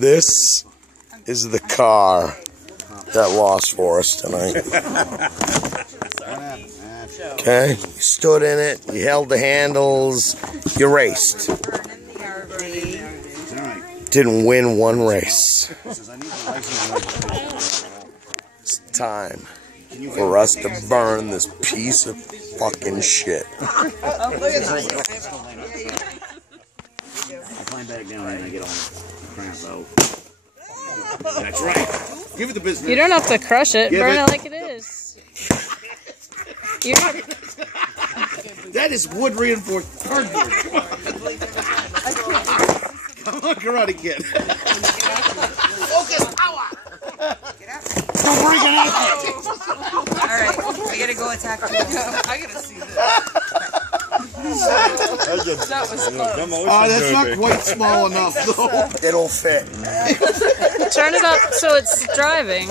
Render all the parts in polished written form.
This is the car that lost for us tonight. Okay, you stood in it, you held the handles, you raced. Didn't win one race. It's time for us to burn this piece of fucking shit. I'll climb back down and I get all crap out. That's right. Give it the business. You don't have to crush it. Burn it like it is. That is wood reinforced cardboard. Come on, karate kid. Focus power. Don't break it out. Alright, we gotta go attack two. I gotta see this. That was close. Oh, that's not quite small enough, though. It'll fit. Turn it up so it's driving.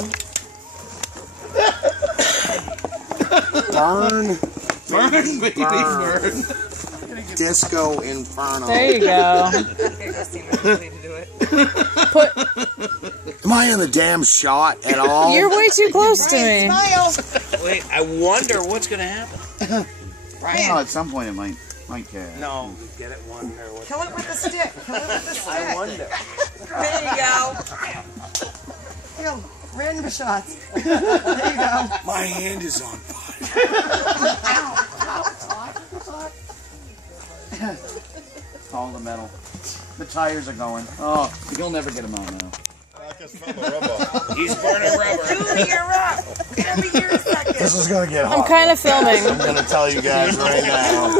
Burn. Burn, baby, burn. Disco Inferno. There you go. Am I in the damn shot at all? You're way too close to me. Smile! Wait, I wonder what's gonna happen. Well, at some point it might care. No, get it one or what? Kill it with the stick. Kill it with the stick. I wonder. There you go. Go. Random shots. There you go. My hand is on fire. All the metal. The tires are going. Oh, you'll never get them out now. He's burning rubber. Julie, you're up. Let me hear a second. This is gonna get hot. I'm kind of filming. I'm gonna tell you guys right now.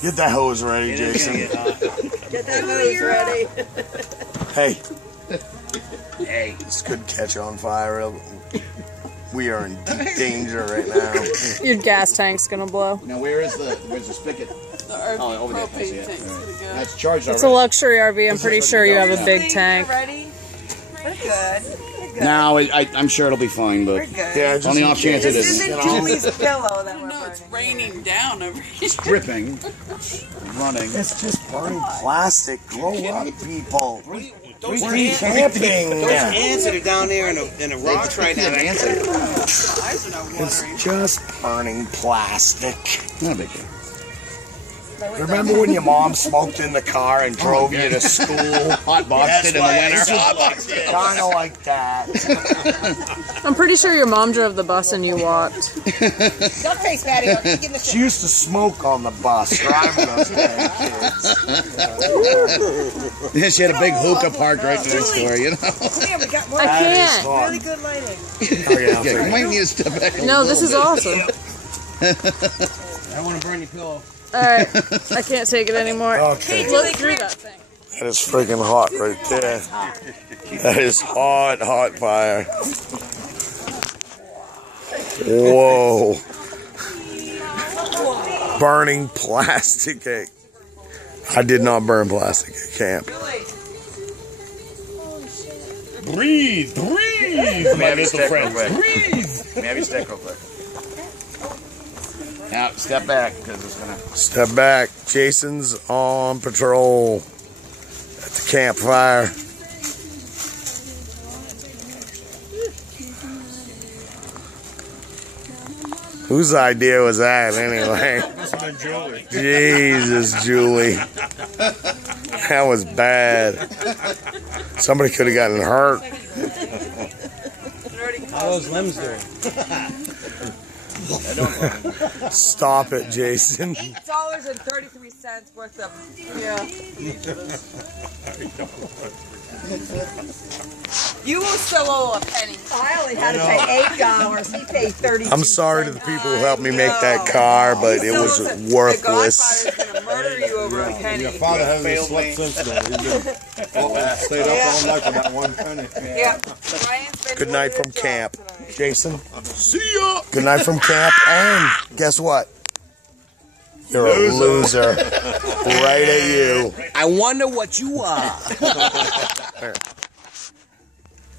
Get that hose ready, Jason. Get that hose ready. Hey. Hey. This could catch on fire. We are in deep danger right now. Your gas tank's gonna blow. Now where's the spigot? Oh, over there. I see it. Right. That's charged already. It's a luxury RV. I'm pretty sure you have a big tank. Ready? We're good. We're good. Now I'm sure it'll be fine, but We're good. Yeah, on the off chance it This isn't. isn't Julie's pillow that we're burning. It's raining down over here. It's dripping, running. It's just burning plastic. Grow up, people. Those We're ants, camping. those ants that are down there in the rocks right now. It's just burning plastic. Not a big deal. Remember when your mom smoked in the car and drove you to school? Hotboxed it in the winter. Kind of like that. I'm pretty sure your mom drove the bus and you walked. Don't face Patty. I'll give the She used to smoke on the bus driving us kids. She had a big hookah parked right next door, you know? Here, we got one. I can't. Really good lighting. Yeah, you might need to step back. No, this is awesome. I want to burn your pillow. Alright, I can't take it anymore. Okay. Look through that thing. That is freaking hot right there. That is hot, hot fire. Whoa. Burning plastic. I did not burn plastic at camp. Breathe, breathe, my little friend. Breathe. Let me have your stick real quick. Now, step back, because it's going to... Step back. Jason's on patrol at the campfire. Whose idea was that, anyway? Jesus, Julie. That was bad. Somebody could have gotten hurt. How those limbs doing? Stop it, Jason. $8.33 worth of. Yeah. You will still owe a penny. I only had to pay $8. He paid $32. I'm sorry to the people who helped me make that car, but it was worthless. The Godfather's gonna murder you over a penny. Your father hasn't slept since then. He's been stayed up all night for that one penny. Yeah. Good night from camp. Jason, See ya! good night from camp, and guess what? You're a loser. Right at you. I wonder what you are.